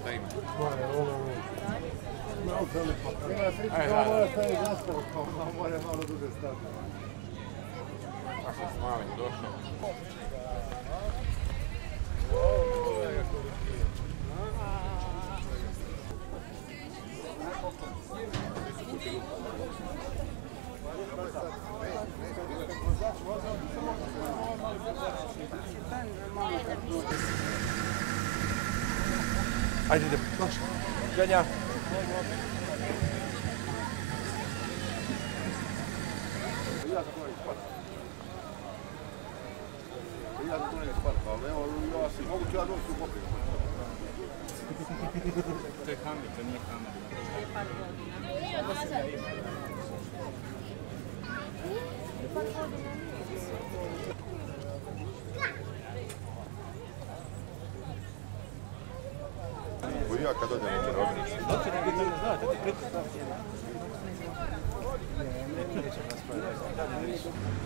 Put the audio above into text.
Šta ima? Mora malo duže stati. Kako sam s malim došao? Ajde, idemo. Ganja. To je kamer, to nije kamer. Ja kad odem na čarobnicu. Doći ne biti ne znate, ti preko stavljena. Ne, neće nas pojaviti.